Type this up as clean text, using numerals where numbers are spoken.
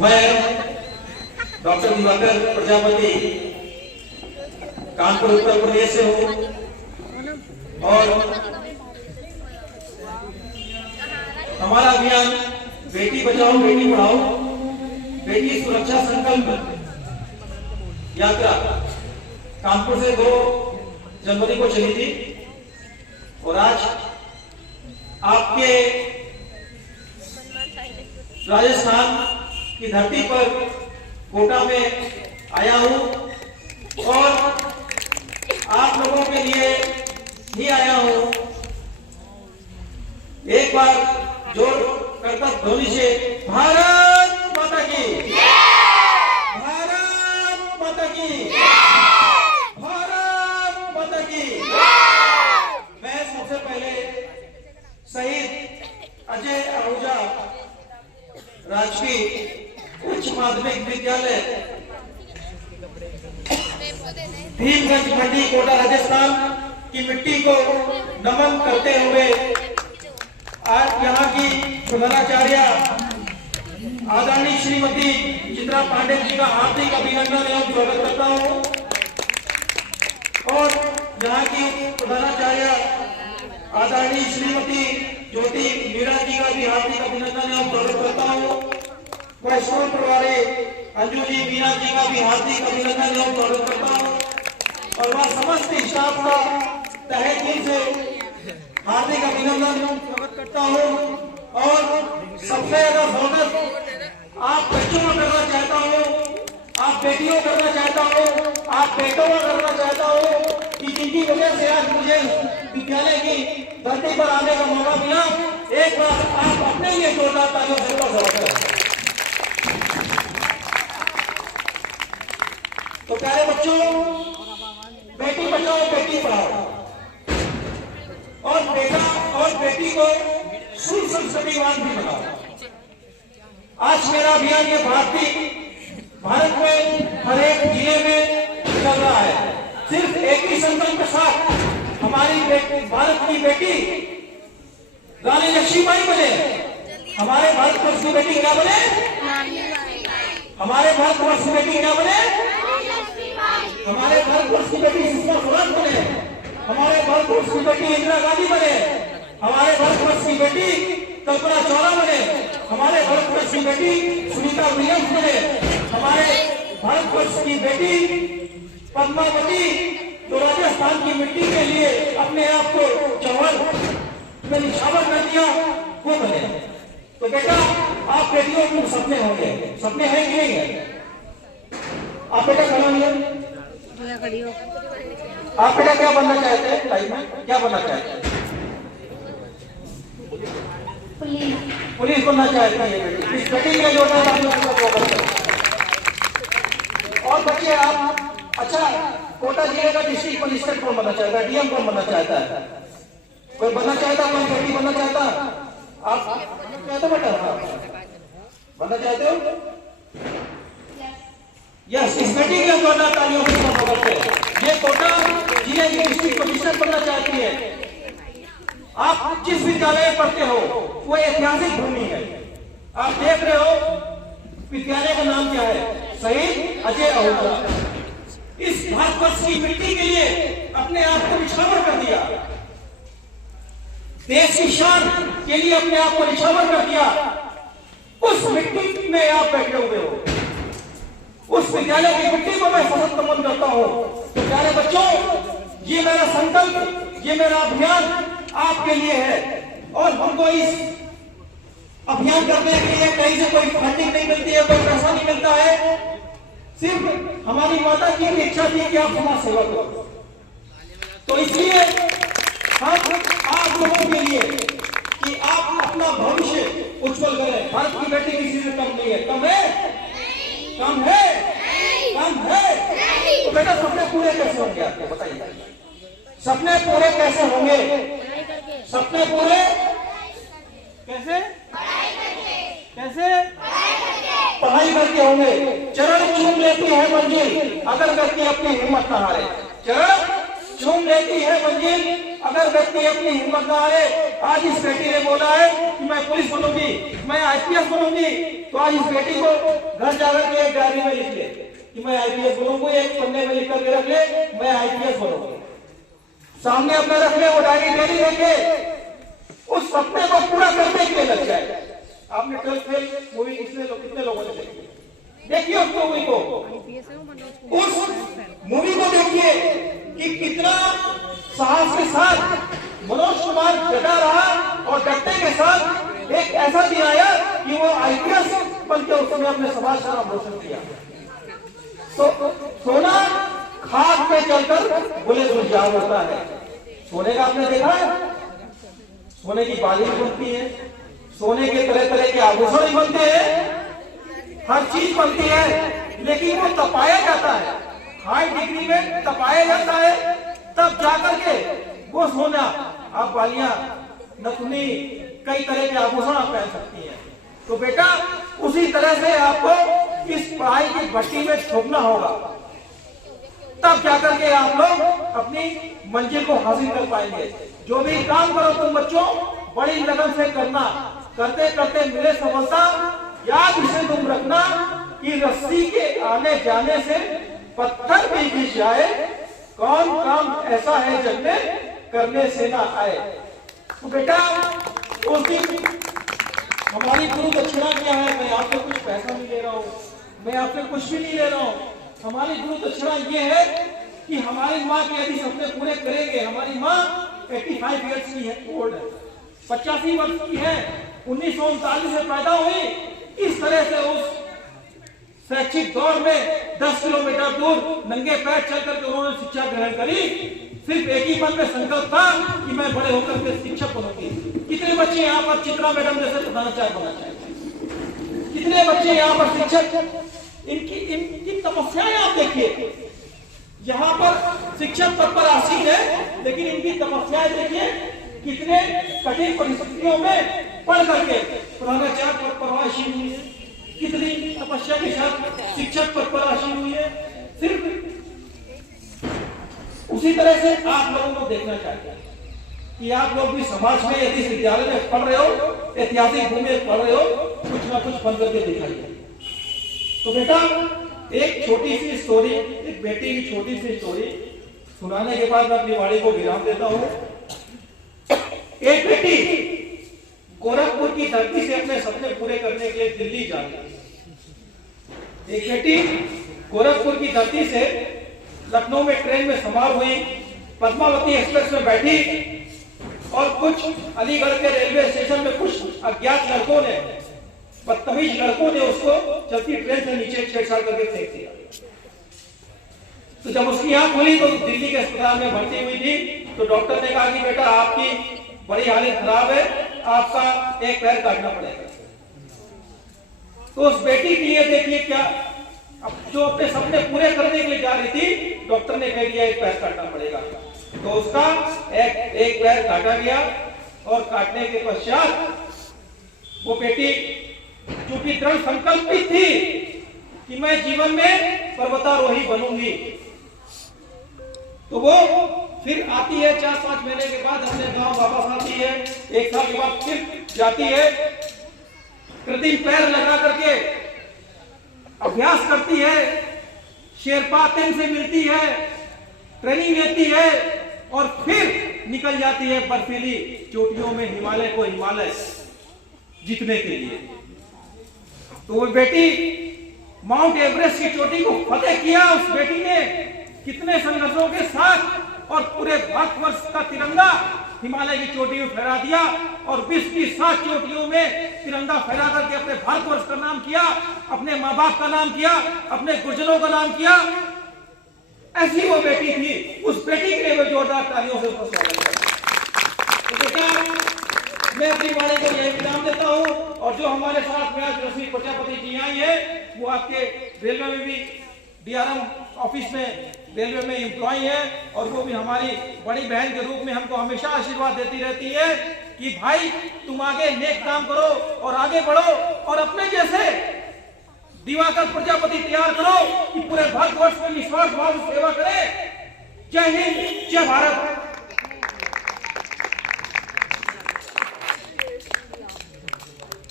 मैं डॉक्टर दिवाकर प्रजापति कानपुर उत्तर प्रदेश से हूँ और हमारा अभियान बेटी बचाओ बेटी पढ़ाओ बेटी सुरक्षा संकल्प यात्रा कानपुर से 2 जनवरी को चली थी और आज आपके राजस्थान की धरती पर कोटा में आया हूं और आप लोगों के लिए ही आया हूं। एक बार जोर करता ध्वनि से भारत माता की, भारत माता की, भारत माता की। मैं सबसे पहले शहीद अजय आहूजा राजकीय उच्च माध्यमिक विद्यालय भीमगंज मंडी कोटा राजस्थान की मिट्टी को नमन करते हुए आज यहाँ की प्रधानाचार्य आदरणीय श्रीमती चित्रा पांडे जी का हार्दिक अभिनंदन एवं स्वागत करता हूँ और यहाँ की प्रधानाचार्य आदरणीय श्रीमती ज्योति मीरा जी का भी हार्दिक अभिनंदन एवं स्वागत करता हूँ। वह स्कूल प्रभारी अंजू जी मीना जी का भी हार्दिक अभिनंदन एवं स्वागत करता हूँ और वह समस्त स्टाफ का तहे दिल से हार्दिक अभिनंदन स्वागत करता हूँ और सबसे ज्यादा स्वागत आप बच्चों में करना चाहता हूँ, आप बेटियों करना चाहता हूँ, आप बेटों में करना चाहता हूँ कि जिनकी वजह से आज मुझे विद्यालय की धरती पर आने का मौका मिला। एक बार आप अपने लिए जोरदार तालियों से स्वागत करें। तो प्यारे बच्चों, बेटी बचाओ बेटी पढ़ाओ और बेटा और बेटी को सुसंस्कृतिवान भी बनाओ। आज मेरा अभियान ये भारत में हर एक जिले में चल रहा है। सिर्फ एक ही संकल्प के साथ हमारी भारत की बेटी रानी लक्ष्मीबाई बने। हमारे भारतवर्ष की बेटी क्या बने? हमारे भारतवर्ष की बेटी क्या बने? हमारे भारतवर्ष की बेटी सुषमा स्वराज बने। हमारे भारतवर्ष की बेटी इंदिरा गांधी बने। हमारे भारतवर्ष की बेटी कल्पना चावला बने। हमारे भारतवर्ष की बेटी सुनीता विलियम्स बने। हमारे भारतवर्ष की बेटी पद्मावती जो राजस्थान की मिट्टी के लिए अपने आप को जौहर में निछावर कर दिया, वो बने। तो बेटा, आप बेटियों के सपने होंगे, सपने हैं कि नहीं है? आप बेटा खड़ा नहीं, आप बेटा क्या बनना चाहते हैं लाइफ में? क्या बनना चाहते हैं? पुलिस बनना चाहते हैं। इस बेटी के जो और बच्चे आप अच्छा कोटा जिले का डिस्ट्रिक्ट मजिस्ट्रेट कौन बनना चाहता है? डीएम कौन बनना चाहता है? कोई बनना चाहता है? कोई बेटी बनना चाहता है? आप चाहते बेटा बनना चाहते हो? यस, इस बेटी के कोटा तालियों से स्वागत है। ये कोटा जिले की डिस्ट्रिक्ट मजिस्ट्रेट बनना चाहती है। आप जिस विद्यालय में पढ़ते हो वो ऐतिहासिक भूमि है। आप देख रहे हो विद्यालय का नाम क्या है? शहीद अजय आहूजा। इस भारतवर्ष की मिट्टी के लिए अपने आप को निछावर कर दिया, देश की शान के लिए अपने आप को निछावर कर दिया। उस मिट्टी में आप बैठे हुए हो, उस विद्यालय की मिट्टी को मैं सशक्त नमन करता हूं। तो प्यारे बच्चों, ये मेरा संकल्प, ये मेरा अभियान आपके लिए है और हमको इस अभियान करने के लिए कहीं से कोई फंडिंग नहीं मिलती है, कोई पैसा नहीं मिलता है। सिर्फ हमारी माता की इच्छा थी कि आप समाज सेवा करो। तो इसलिए हम आप लोगों के लिए कि आप अपना भविष्य उज्जवल करें। भारत की बेटी किसी से कम नहीं है। कम है? कम है? कम है? तो बेटा, सपने पूरे कैसे होंगे आपको बताइए? सपने पूरे कैसे होंगे? सपने पूरे कैसे? कैसे? पढ़ाई करके होंगे। चरण चूम लेती है मंजिल अगर व्यक्ति अपनी हिम्मत न हारे। चरण चूम लेती है मंजिल अगर व्यक्ति अपनी हिम्मत न हारे। आज इस बेटी ने बोला है कि मैं पुलिस बनूंगी, मैं आईपीएस बनूंगी, तो आज इस बेटी को घर जाकर के एक डायरी में लिख ले कि मैं आईपीएस बनूंगी, एक पन्ने में लिख करके रख ले मैं आईपीएस बनूंगी, सामने अपने रख ले, वो डायरी डेली लेके उस सपने को पूरा करने के लिए लग जाए। आपने 12th फेल मूवी कितने लोगों ने देखी? देखिए उस मूवी को, उस मूवी को देखिए कि कितना साहस के साथ मनोज कुमार डटा रहा और डटने के साथ एक ऐसा दिन आया कि वो आईपीएस बनकर उसने अपने समाज का नाम रोशन किया। तो सोना खाक में चलकर बोले सुलझाव होता है। सोने का आपने देखा है, सोने की बाली बनती है, सोने के तरह तरह के आभूषण बनते हैं, हर चीज बनती है, लेकिन वो तपाया जाता है, हाई डिग्री में तपाया जाता है, तब जाकर के वो सोना आप बालियां, नथुनी, कई तरह के आभूषण आप पहन सकती हैं। तो बेटा उसी तरह से आपको इस पढ़ाई की भट्टी में झोंकना होगा, तब जाकर के आप लोग अपनी मंजिल को हासिल कर पाएंगे। जो भी काम करो तुम बच्चों बड़ी लगन से करना, करते करते मिले सफलता। याद इसे तुम रखना कि रस्सी के आने जाने से पत्थर भी गिर जाए, कौन काम ऐसा है जग में करने से ना आए। तो बेटा उस दिन हमारी गुरु दक्षिणा क्या है? मैं आपसे कुछ पैसा नहीं ले रहा हूँ, मैं आपसे कुछ भी नहीं ले रहा हूँ। हमारी गुरु दक्षिणा ये है कि हमारी माँ के यदि सपने पूरे करेंगे। हमारी माँ 85 ईयर्स की है, ओल्ड है, 85 वर्ष की है, 1939 में पैदा हुई। इस तरह से उस शैक्षिक दौर में 10 किलोमीटर दूर नंगे पैर चल करके उन्होंने शिक्षा ग्रहण करी। सिर्फ एक ही मन में संकल्प था कि मैं बड़े होकर के शिक्षक बनूंगी। कितने बच्चे यहाँ पर चित्रा मैडम जैसे प्रधानाचार्य बनना चाहते? कितने बच्चे यहाँ पर शिक्षक? इनकी तपस्याएं आप देखिए, यहाँ पर शिक्षक पद पर आसीन है, लेकिन इनकी तपस्याएं देखिए, कितने कठिन परिस्थितियों में पढ़ करके प्रधानाचार्य पद पर आसीन हुई है, कितनी तपस्या के साथ शिक्षक पद पर आसीन हुई है। सिर्फ उसी तरह से आप लोगों को देखना चाहिए कि आप लोग भी समाज में यदि विद्यालय में पढ़ रहे हो, ऐतिहासिक भूमि में पढ़ रहे हो, कुछ ना कुछ बन करके दिखाइए। तो बेटा एक छोटी सी स्टोरी, एक बेटी की छोटी सी स्टोरी सुनाने के बाद मैं अपनी वाणी को विराम देता हूँ। एक बेटी गोरखपुर की धरती से अपने सपने पूरे करने के लिए दिल्ली जा रही है। एक बेटी गोरखपुर की धरती से लखनऊ में ट्रेन में सवार हुई, पद्मावती एक्सप्रेस में बैठी और कुछ अलीगढ़ के रेलवे स्टेशन में कुछ अज्ञात लड़कों ने, बदतमीज लड़कों ने उसको चलती ट्रेन से नीचे छेड़छाड़ करके फेंक दिया। तो जब उसकी आंख खुली तो दिल्ली के अस्पताल में भर्ती हुई थी। तो डॉक्टर ने कहा कि बेटा आपकी बड़ी हालत खराब है, आपका एक पैर काटना पड़ेगा। तो उस बेटी के लिए देखिए क्या, अब जो अपने सपने पूरे करने के लिए जा रही थी, डॉक्टर ने कह दिया एक पैर काटना पड़ेगा। तो उसका एक पैर काटा गया और काटने के पश्चात वो बेटी क्योंकि दृढ़ संकल्पित थी कि मैं जीवन में पर्वतारोही बनूंगी, तो वो फिर आती है 4-5 महीने के बाद अपने गांव वापस आती है। 1 साल के बाद फिर जाती है, कृत्रिम पैर लगा करके अभ्यास करती है, शेरपा टेन से मिलती है, ट्रेनिंग लेती है और फिर निकल जाती है बर्फीली चोटियों में हिमालय जीतने के लिए। तो वो बेटी माउंट एवरेस्ट की चोटी को फतेह किया। उस बेटी ने कितने संघर्षों के साथ और पूरे भारतवर्ष का तिरंगा हिमालय की चोटी में फहरा दिया और विश्व की 7 चोटियों में तिरंगा फहरा करके अपने भारतवर्ष का नाम किया, अपने माँ बाप का नाम किया, अपने गुरुजनों का नाम किया। ऐसी वो बेटी थी। उस बेटी के लिए जोरदार तालियों से उसका स्वागत करें। तो बेटा मैं अपनी वाणी को यही विराम देता हूँ। और जो हमारे साथ में आज रश्मि प्रजापति जी आई है, वो आपके रेलवे में भी डीआरएम ऑफिस में रेलवे में एम्प्लॉय है और वो भी हमारी बड़ी बहन के रूप में हमको हमेशा आशीर्वाद देती रहती है कि भाई तुम आगे नेक काम करो और आगे बढ़ो और अपने जैसे दिवाकर प्रजापति तैयार करो कि पूरे भारतवर्ष में निस्वार्थ भाव से सेवा करे। जय हिंद, जय भारत।